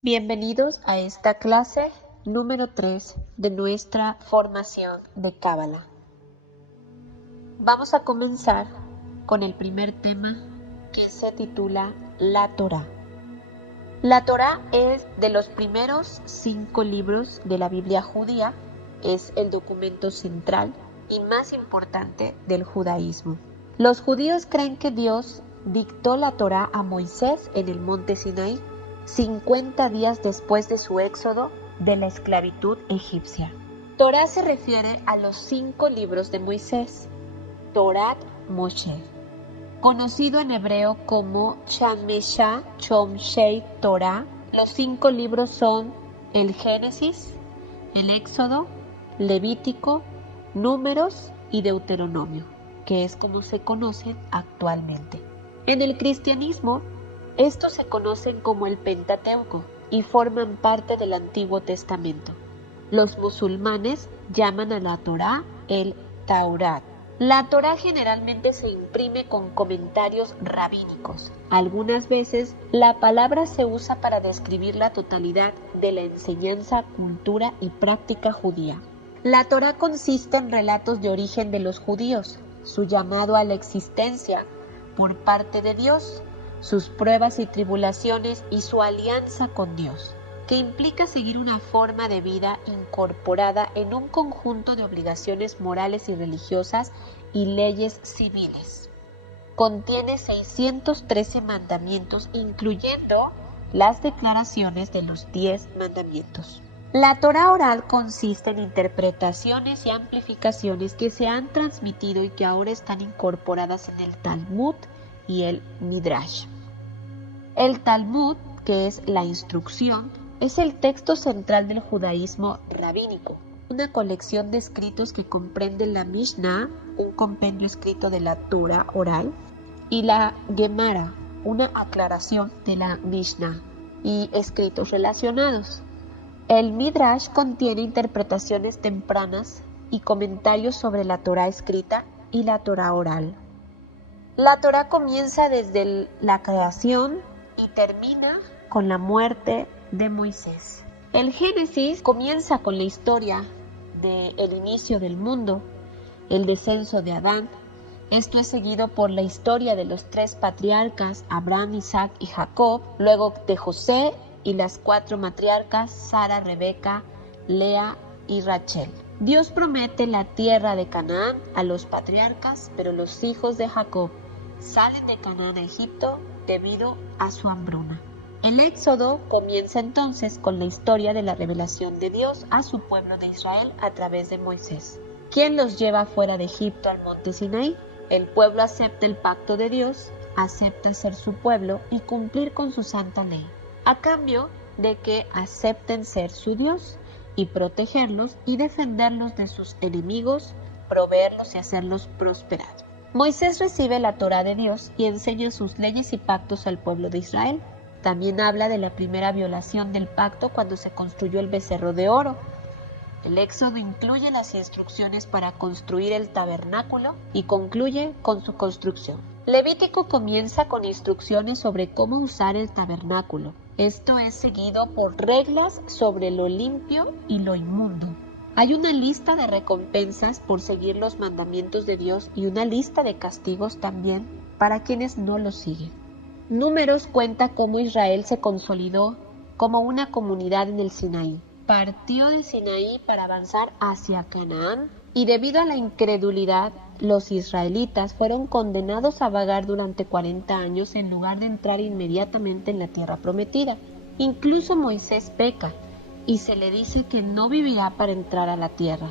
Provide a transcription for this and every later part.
Bienvenidos a esta clase número 3 de nuestra formación de Cábala. Vamos a comenzar con el primer tema que se titula la Torá. La Torá es de los primeros 5 libros de la Biblia judía, es el documento central y más importante del judaísmo. Los judíos creen que Dios dictó la Torá a Moisés en el monte Sinaí 50 días después de su éxodo de la esclavitud egipcia. Torá se refiere a los 5 libros de Moisés, Torat Moshe, conocido en hebreo como Shamesha Chomshei Torah. Los 5 libros son el Génesis, el Éxodo, Levítico, Números y Deuteronomio, que es como se conocen actualmente. En el cristianismo, estos se conocen como el Pentateuco y forman parte del Antiguo Testamento. Los musulmanes llaman a la Torá el Taurat. La Torá generalmente se imprime con comentarios rabínicos. Algunas veces la palabra se usa para describir la totalidad de la enseñanza, cultura y práctica judía. La Torá consiste en relatos de origen de los judíos, su llamado a la existencia por parte de Dios, sus pruebas y tribulaciones y su alianza con Dios, que implica seguir una forma de vida incorporada en un conjunto de obligaciones morales y religiosas y leyes civiles. Contiene 613 mandamientos, incluyendo las declaraciones de los 10 mandamientos. La Torá oral consiste en interpretaciones y amplificaciones que se han transmitido y que ahora están incorporadas en el Talmud y el Midrash. El Talmud, que es la instrucción, es el texto central del judaísmo rabínico, una colección de escritos que comprenden la Mishnah, un compendio escrito de la Torá oral, y la Gemara, una aclaración de la Mishnah, y escritos relacionados. El Midrash contiene interpretaciones tempranas y comentarios sobre la Torá escrita y la Torá oral. La Torá comienza desde la creación y termina con la muerte de Moisés. El Génesis comienza con la historia del inicio del mundo, el descenso de Adán. Esto es seguido por la historia de los 3 patriarcas, Abraham, Isaac y Jacob, luego de José y las 4 matriarcas, Sara, Rebeca, Lea y Rachel. Dios promete la tierra de Canaán a los patriarcas, pero los hijos de Jacob salen de Canaán a Egipto debido a su hambruna. El Éxodo comienza entonces con la historia de la revelación de Dios a su pueblo de Israel a través de Moisés, quien los lleva fuera de Egipto al monte Sinaí. El pueblo acepta el pacto de Dios, acepta ser su pueblo y cumplir con su santa ley, a cambio de que acepten ser su Dios y protegerlos y defenderlos de sus enemigos, proveerlos y hacerlos prosperar. Moisés recibe la Torá de Dios y enseña sus leyes y pactos al pueblo de Israel. También habla de la primera violación del pacto cuando se construyó el becerro de oro. El Éxodo incluye las instrucciones para construir el tabernáculo y concluye con su construcción. Levítico comienza con instrucciones sobre cómo usar el tabernáculo. Esto es seguido por reglas sobre lo limpio y lo inmundo. Hay una lista de recompensas por seguir los mandamientos de Dios y una lista de castigos también para quienes no los siguen. Números cuenta cómo Israel se consolidó como una comunidad en el Sinaí. Partió de Sinaí para avanzar hacia Canaán y debido a la incredulidad, los israelitas fueron condenados a vagar durante 40 años en lugar de entrar inmediatamente en la tierra prometida. Incluso Moisés peca y se le dice que no vivirá para entrar a la tierra.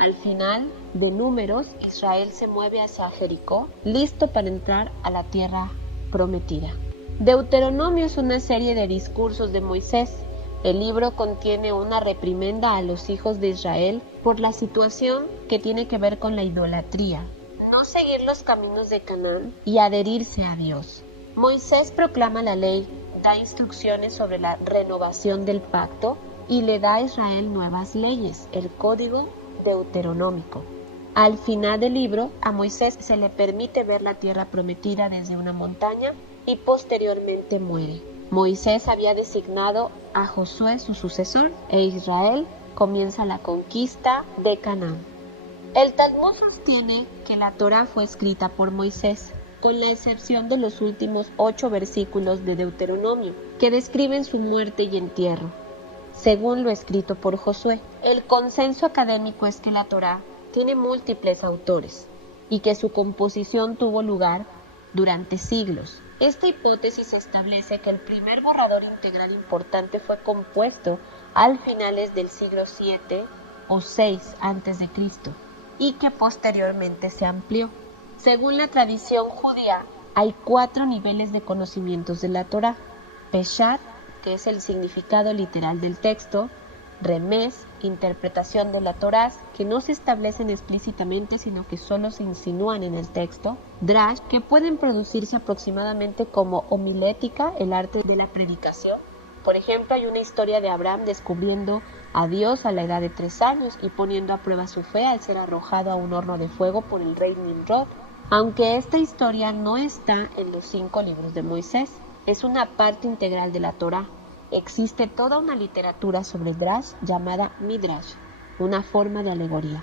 Al final de Números, Israel se mueve hacia Jericó, listo para entrar a la tierra prometida. Deuteronomio es una serie de discursos de Moisés. El libro contiene una reprimenda a los hijos de Israel por la situación que tiene que ver con la idolatría, no seguir los caminos de Canaán y adherirse a Dios. Moisés proclama la ley, da instrucciones sobre la renovación del pacto y le da a Israel nuevas leyes, el código deuteronómico. Al final del libro, a Moisés se le permite ver la tierra prometida desde una montaña y posteriormente muere. Moisés había designado a Josué su sucesor e Israel comienza la conquista de Canaán. El Talmud sostiene que la Torá fue escrita por Moisés, con la excepción de los últimos 8 versículos de Deuteronomio, que describen su muerte y entierro, según lo escrito por Josué. El consenso académico es que la Torá tiene múltiples autores y que su composición tuvo lugar durante siglos. Esta hipótesis establece que el primer borrador integral importante fue compuesto al finales del siglo VII o VI a.C. y que posteriormente se amplió. Según la tradición judía, hay 4 niveles de conocimientos de la Torá: Peshat, que es el significado literal del texto; Remez, interpretación de la Torá, que no se establecen explícitamente sino que solo se insinúan en el texto; Drash, que pueden producirse aproximadamente como homilética, el arte de la predicación. Por ejemplo, hay una historia de Abraham descubriendo a Dios a la edad de 3 años y poniendo a prueba su fe al ser arrojado a un horno de fuego por el rey Nimrod. Aunque esta historia no está en los 5 libros de Moisés, es una parte integral de la Torá. Existe toda una literatura sobre Drash llamada Midrash, una forma de alegoría.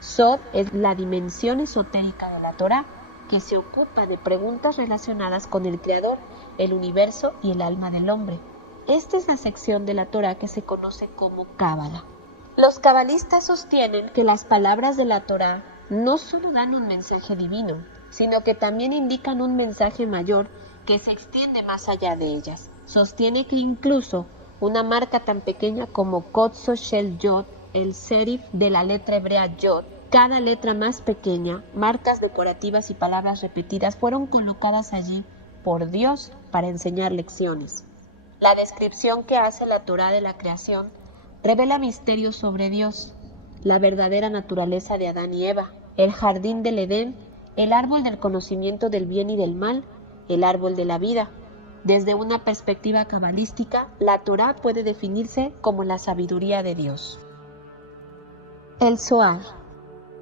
Sod es la dimensión esotérica de la Torá, que se ocupa de preguntas relacionadas con el Creador, el universo y el alma del hombre. Esta es la sección de la Torá que se conoce como Cábala. Los cabalistas sostienen que las palabras de la Torá no solo dan un mensaje divino, sino que también indican un mensaje mayor que se extiende más allá de ellas. Sostiene que incluso una marca tan pequeña como Kotso Shel Yod, el serif de la letra hebrea Yod, cada letra más pequeña, marcas decorativas y palabras repetidas fueron colocadas allí por Dios para enseñar lecciones. La descripción que hace la Torá de la creación revela misterios sobre Dios, la verdadera naturaleza de Adán y Eva, el jardín del Edén, el árbol del conocimiento del bien y del mal, el árbol de la vida. Desde una perspectiva cabalística, la Torá puede definirse como la sabiduría de Dios. El Zohar,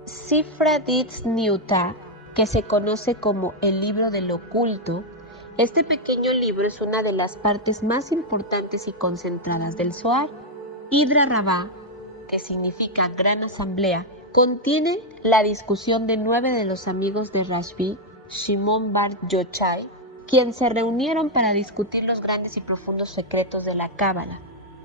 Sifra Ditzniuta, que se conoce como el libro del oculto. Este pequeño libro es una de las partes más importantes y concentradas del Zohar. Hidra Rabá, que significa gran asamblea, contiene la discusión de 9 de los amigos de Rashbi, Shimon bar Yochai, quienes se reunieron para discutir los grandes y profundos secretos de la Cábala.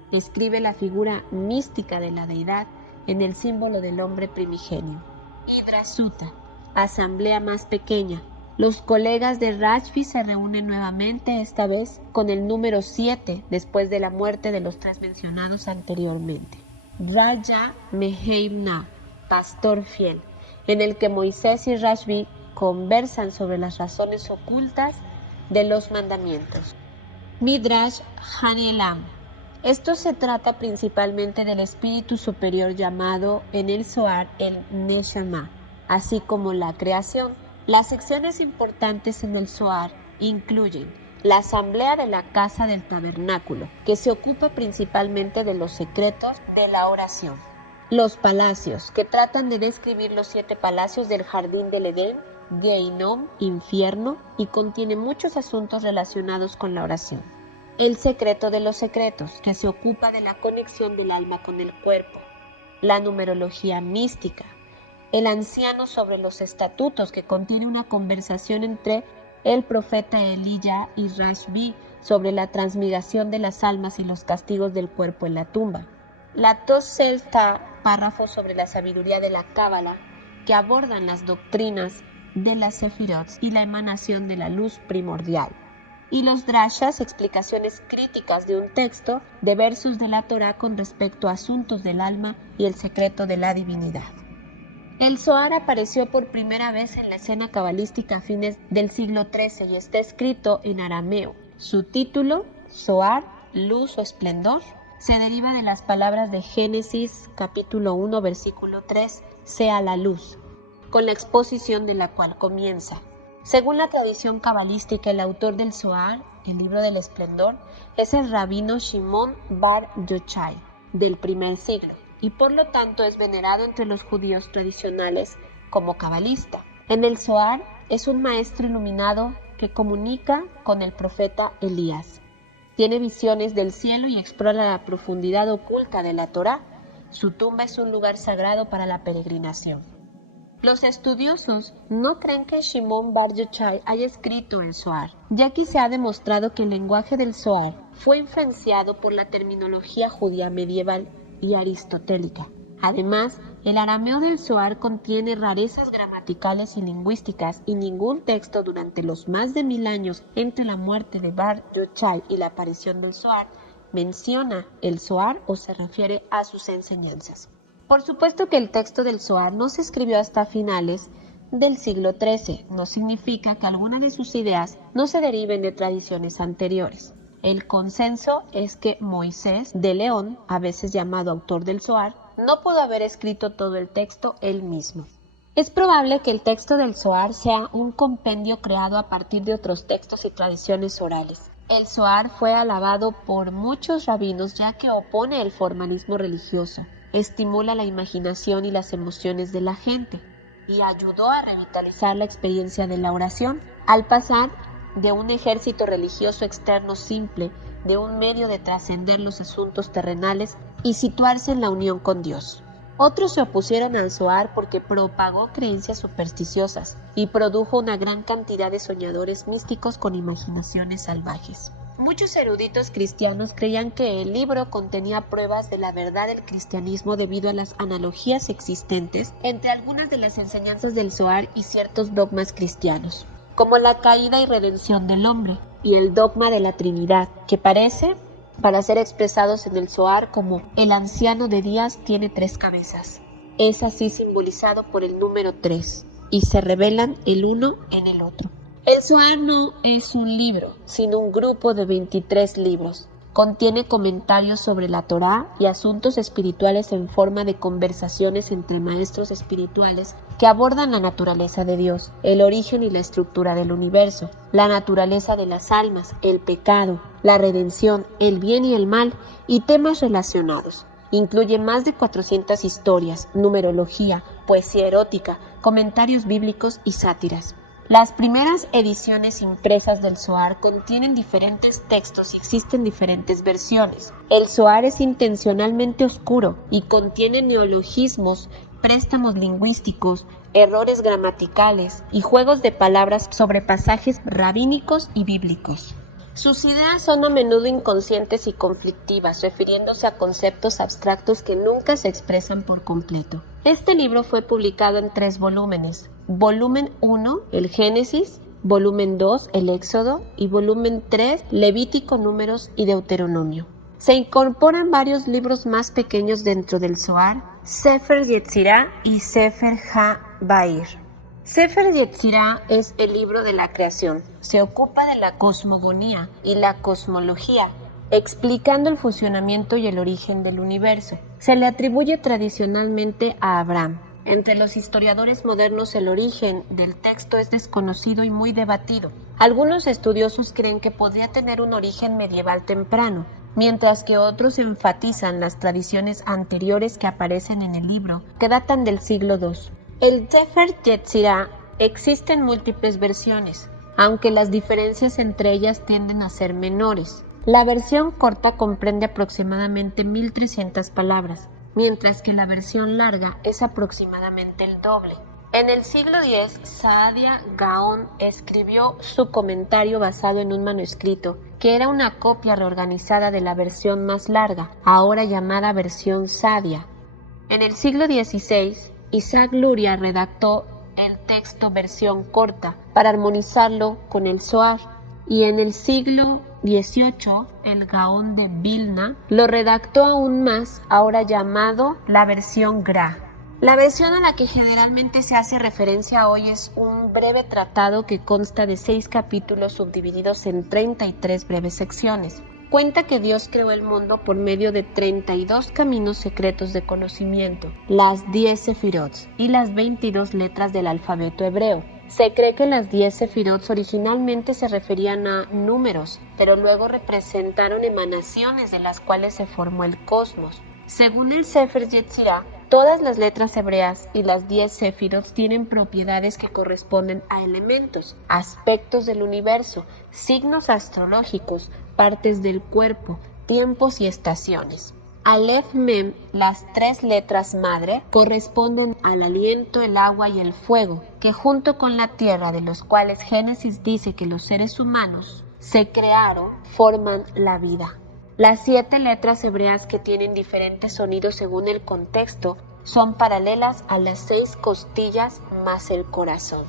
Describe la figura mística de la deidad en el símbolo del hombre primigenio. Hidra Suta, asamblea más pequeña. Los colegas de Rashbi se reúnen nuevamente, esta vez con el número 7, después de la muerte de los 3 mencionados anteriormente. Raja Meheimna, pastor fiel, en el que Moisés y Rashbi conversan sobre las razones ocultas de los mandamientos. Midrash Hanelam. Esto se trata principalmente del espíritu superior llamado en el Zohar el Neshama, así como la creación. Las secciones importantes en el Zohar incluyen la asamblea de la casa del tabernáculo, que se ocupa principalmente de los secretos de la oración. Los palacios, que tratan de describir los 7 palacios del jardín del Edén, Geinom, infierno, y contiene muchos asuntos relacionados con la oración. El secreto de los secretos, que se ocupa de la conexión del alma con el cuerpo. La numerología mística. El anciano sobre los estatutos, que contiene una conversación entre el profeta Elías y Rashbi sobre la transmigración de las almas y los castigos del cuerpo en la tumba. La Toselta, párrafo sobre la sabiduría de la Cábala, que abordan las doctrinas de las Sefirot y la emanación de la luz primordial. Y los drashas, explicaciones críticas de un texto, de versos de la Torá con respecto a asuntos del alma y el secreto de la divinidad. El Zohar apareció por primera vez en la escena cabalística a fines del siglo XIII y está escrito en arameo. Su título, Zohar, luz o esplendor, se deriva de las palabras de Génesis capítulo 1 versículo 3, sea la luz, con la exposición de la cual comienza. Según la tradición cabalística, el autor del Zohar, el libro del esplendor, es el rabino Shimon bar Yochai, del primer siglo, y por lo tanto es venerado entre los judíos tradicionales como cabalista. En el Zohar es un maestro iluminado que comunica con el profeta Elías. Tiene visiones del cielo y explora la profundidad oculta de la Torá. Su tumba es un lugar sagrado para la peregrinación. Los estudiosos no creen que Shimon Bar Yochai haya escrito el Zohar, ya que se ha demostrado que el lenguaje del Zohar fue influenciado por la terminología judía medieval y aristotélica. Además, el arameo del Zohar contiene rarezas gramaticales y lingüísticas y ningún texto durante los más de 1000 años entre la muerte de Bar Yochai y la aparición del Zohar menciona el Zohar o se refiere a sus enseñanzas. Por supuesto que el texto del Zohar no se escribió hasta finales del siglo XIII, no significa que alguna de sus ideas no se deriven de tradiciones anteriores. El consenso es que Moisés de León, a veces llamado autor del Zohar, no pudo haber escrito todo el texto él mismo. Es probable que el texto del Zohar sea un compendio creado a partir de otros textos y tradiciones orales. El Zohar fue alabado por muchos rabinos ya que opone el formalismo religioso, estimula la imaginación y las emociones de la gente y ayudó a revitalizar la experiencia de la oración al pasar de un ejército religioso externo simple, de un medio de trascender los asuntos terrenales y situarse en la unión con Dios. Otros se opusieron al Zohar porque propagó creencias supersticiosas y produjo una gran cantidad de soñadores místicos con imaginaciones salvajes. Muchos eruditos cristianos creían que el libro contenía pruebas de la verdad del cristianismo debido a las analogías existentes entre algunas de las enseñanzas del Zohar y ciertos dogmas cristianos, como la caída y redención del hombre y el dogma de la Trinidad, que parece para ser expresados en el Zohar como el anciano de días tiene 3 cabezas. Es así simbolizado por el número 3 y se revelan el uno en el otro. El Zohar no es un libro, sino un grupo de 23 libros. Contiene comentarios sobre la Torá y asuntos espirituales en forma de conversaciones entre maestros espirituales que abordan la naturaleza de Dios, el origen y la estructura del universo, la naturaleza de las almas, el pecado, la redención, el bien y el mal y temas relacionados. Incluye más de 400 historias, numerología, poesía erótica, comentarios bíblicos y sátiras. Las primeras ediciones impresas del Zohar contienen diferentes textos y existen diferentes versiones. El Zohar es intencionalmente oscuro y contiene neologismos, préstamos lingüísticos, errores gramaticales y juegos de palabras sobre pasajes rabínicos y bíblicos. Sus ideas son a menudo inconscientes y conflictivas, refiriéndose a conceptos abstractos que nunca se expresan por completo. Este libro fue publicado en 3 volúmenes. Volumen 1, el Génesis, volumen 2, el Éxodo y volumen 3, Levítico, Números y Deuteronomio. Se incorporan varios libros más pequeños dentro del Zohar, Sefer Yetzirah y Sefer Ha-Ba'ir. Sefer Yetzirah es el libro de la creación. Se ocupa de la cosmogonía y la cosmología, explicando el funcionamiento y el origen del universo. Se le atribuye tradicionalmente a Abraham. Entre los historiadores modernos el origen del texto es desconocido y muy debatido. Algunos estudiosos creen que podría tener un origen medieval temprano, mientras que otros enfatizan las tradiciones anteriores que aparecen en el libro, que datan del siglo II. El Sefer Yetzirah existen múltiples versiones, aunque las diferencias entre ellas tienden a ser menores. La versión corta comprende aproximadamente 1300 palabras, mientras que la versión larga es aproximadamente el doble. En el siglo X, Saadia Gaon escribió su comentario basado en un manuscrito, que era una copia reorganizada de la versión más larga, ahora llamada versión Saadia. En el siglo XVI, Isaac Luria redactó el texto versión corta para armonizarlo con el Zohar, y en el siglo XVIII, el Gaón de Vilna lo redactó aún más, ahora llamado la versión Gra. La versión a la que generalmente se hace referencia hoy es un breve tratado que consta de 6 capítulos subdivididos en 33 breves secciones. Cuenta que Dios creó el mundo por medio de 32 caminos secretos de conocimiento, las 10 sefirot y las 22 letras del alfabeto hebreo. Se cree que las 10 sefirot originalmente se referían a números, pero luego representaron emanaciones de las cuales se formó el cosmos. Según el Sefer Yetzirah, Todas las letras hebreas y las 10 sefirot tienen propiedades que corresponden a elementos, aspectos del universo, signos astrológicos, partes del cuerpo, tiempos y estaciones. Aleph Mem, las 3 letras madre, corresponden al aliento, el agua y el fuego, que junto con la tierra, de los cuales Génesis dice que los seres humanos se crearon, forman la vida. Las 7 letras hebreas, que tienen diferentes sonidos según el contexto, son paralelas a las 6 costillas más el corazón.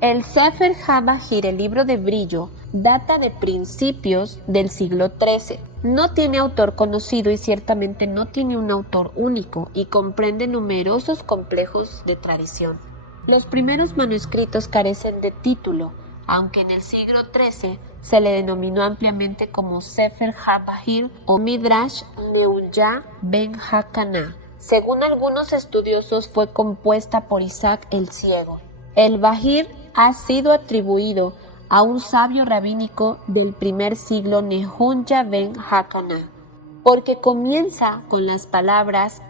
El Sefer HaBahir, el libro de brillo, data de principios del siglo XIII. No tiene autor conocido y ciertamente no tiene un autor único y comprende numerosos complejos de tradición. Los primeros manuscritos carecen de título, aunque en el siglo XIII se le denominó ampliamente como Sefer HaBahir o Midrash Nehuya ben Hakana. Según algunos estudiosos, fue compuesta por Isaac el Ciego. El Bahir ha sido atribuido a un sabio rabínico del primer siglo, Nehuya ben Hakana, porque comienza con las palabras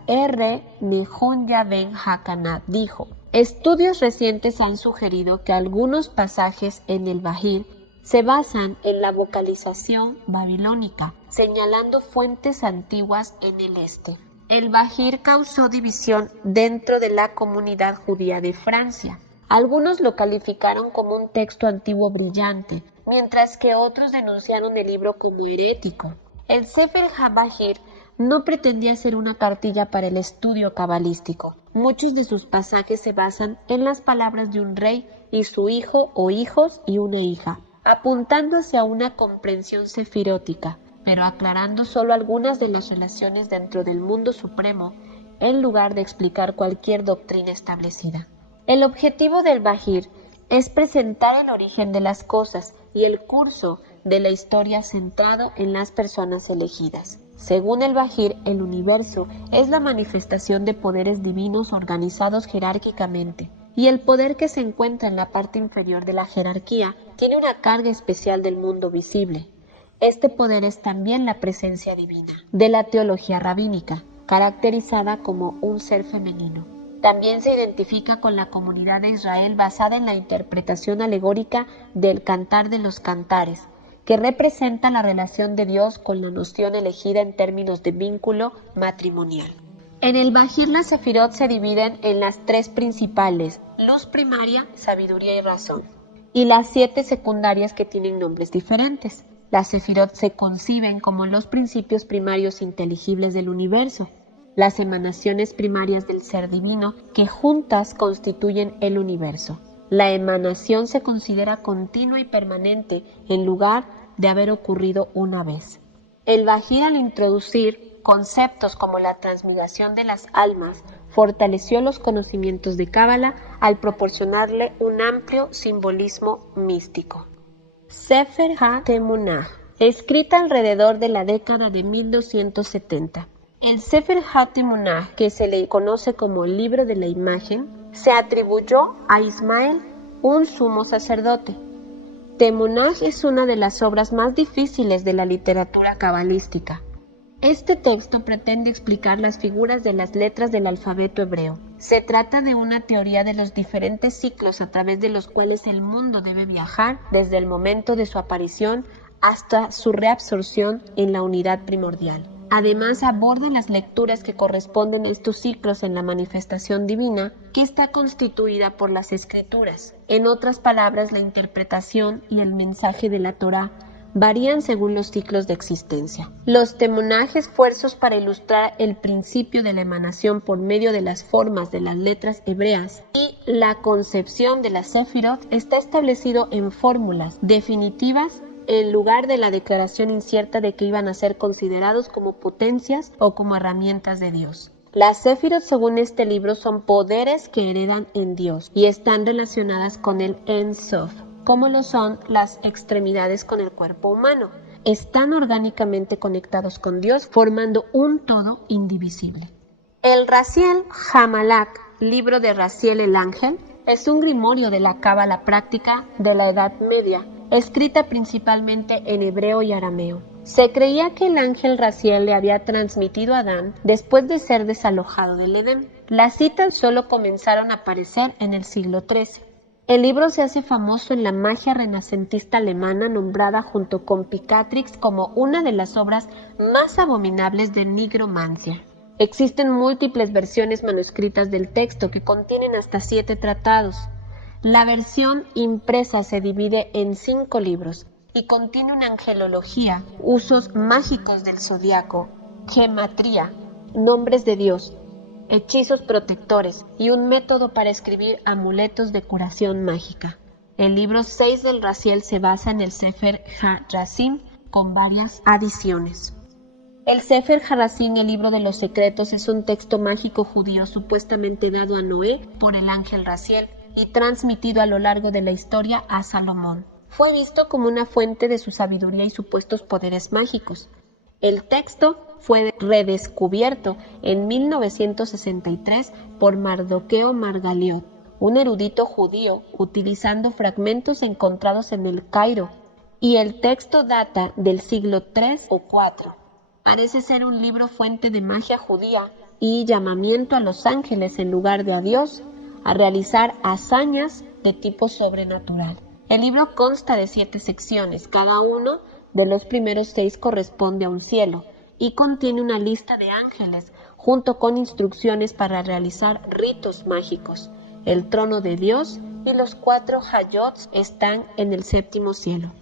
Nehuya ben Hakana dijo. Estudios recientes han sugerido que algunos pasajes en el Bahir se basan en la vocalización babilónica, señalando fuentes antiguas en el este. El Bahir causó división dentro de la comunidad judía de Francia. Algunos lo calificaron como un texto antiguo brillante, mientras que otros denunciaron el libro como herético. El Sefer HaBahir no pretendía ser una cartilla para el estudio cabalístico. Muchos de sus pasajes se basan en las palabras de un rey y su hijo o hijos y una hija, apuntando hacia una comprensión sefirótica, pero aclarando solo algunas de las relaciones dentro del mundo supremo, en lugar de explicar cualquier doctrina establecida. El objetivo del Bahir es presentar el origen de las cosas y el curso de la historia centrado en las personas elegidas. Según el Bahir, el universo es la manifestación de poderes divinos organizados jerárquicamente, y el poder que se encuentra en la parte inferior de la jerarquía tiene una carga especial del mundo visible. Este poder es también la presencia divina de la teología rabínica, caracterizada como un ser femenino. También se identifica con la comunidad de Israel basada en la interpretación alegórica del Cantar de los Cantares, que representa la relación de Dios con la noción elegida en términos de vínculo matrimonial. En el Bahir las sefirot se dividen en las 3 principales, luz primaria, sabiduría y razón, y las 7 secundarias que tienen nombres diferentes. Las sefirot se conciben como los principios primarios inteligibles del universo, las emanaciones primarias del ser divino que juntas constituyen el universo. La emanación se considera continua y permanente en lugar de haber ocurrido una vez. El Bahir, al introducir conceptos como la transmigración de las almas, fortaleció los conocimientos de Cábala al proporcionarle un amplio simbolismo místico. Sefer HaTemunah, escrita alrededor de la década de 1270. El Sefer HaTemunah, que se le conoce como el libro de la imagen, se atribuyó a Ismael, un sumo sacerdote. Temunah es una de las obras más difíciles de la literatura cabalística. Este texto pretende explicar las figuras de las letras del alfabeto hebreo. Se trata de una teoría de los diferentes ciclos a través de los cuales el mundo debe viajar desde el momento de su aparición hasta su reabsorción en la unidad primordial. Además, aborda las lecturas que corresponden a estos ciclos en la manifestación divina, que está constituida por las escrituras. En otras palabras, la interpretación y el mensaje de la Torá varían según los ciclos de existencia. Los temunaj, esfuerzos para ilustrar el principio de la emanación por medio de las formas de las letras hebreas y la concepción de las sefirot, está establecido en fórmulas definitivas en lugar de la declaración incierta de que iban a ser considerados como potencias o como herramientas de Dios. Las sefirot, según este libro, son poderes que heredan en Dios y están relacionadas con el En Sof, como lo son las extremidades con el cuerpo humano. Están orgánicamente conectados con Dios, formando un todo indivisible. El Raziel Hamalak, libro de Raziel el Ángel, es un grimorio de la cábala práctica de la Edad Media. escrita principalmente en hebreo y arameo. Se creía que el ángel Raziel le había transmitido a Adán después de ser desalojado del Edén. Las citas solo comenzaron a aparecer en el siglo XIII. El libro se hace famoso en la magia renacentista alemana, nombrada junto con Picatrix como una de las obras más abominables de nigromancia. Existen múltiples versiones manuscritas del texto que contienen hasta 7 tratados. La versión impresa se divide en 5 libros y contiene una angelología, usos mágicos del zodiaco, gematría, nombres de Dios, hechizos protectores y un método para escribir amuletos de curación mágica. El libro 6 del Raziel se basa en el Sefer HaRazim con varias adiciones. El Sefer HaRazim, el libro de los secretos, es un texto mágico judío supuestamente dado a Noé por el ángel Raziel y transmitido a lo largo de la historia a Salomón. Fue visto como una fuente de su sabiduría y supuestos poderes mágicos. El texto fue redescubierto en 1963 por Mardoqueo Margaliot, un erudito judío, utilizando fragmentos encontrados en el Cairo, y el texto data del siglo III o IV. Parece ser un libro fuente de magia judía y llamamiento a los ángeles en lugar de a Dios a realizar hazañas de tipo sobrenatural. El libro consta de 7 secciones, cada uno de los primeros 6 corresponde a un cielo y contiene una lista de ángeles junto con instrucciones para realizar ritos mágicos. El trono de Dios y los 4 hayots están en el 7º cielo.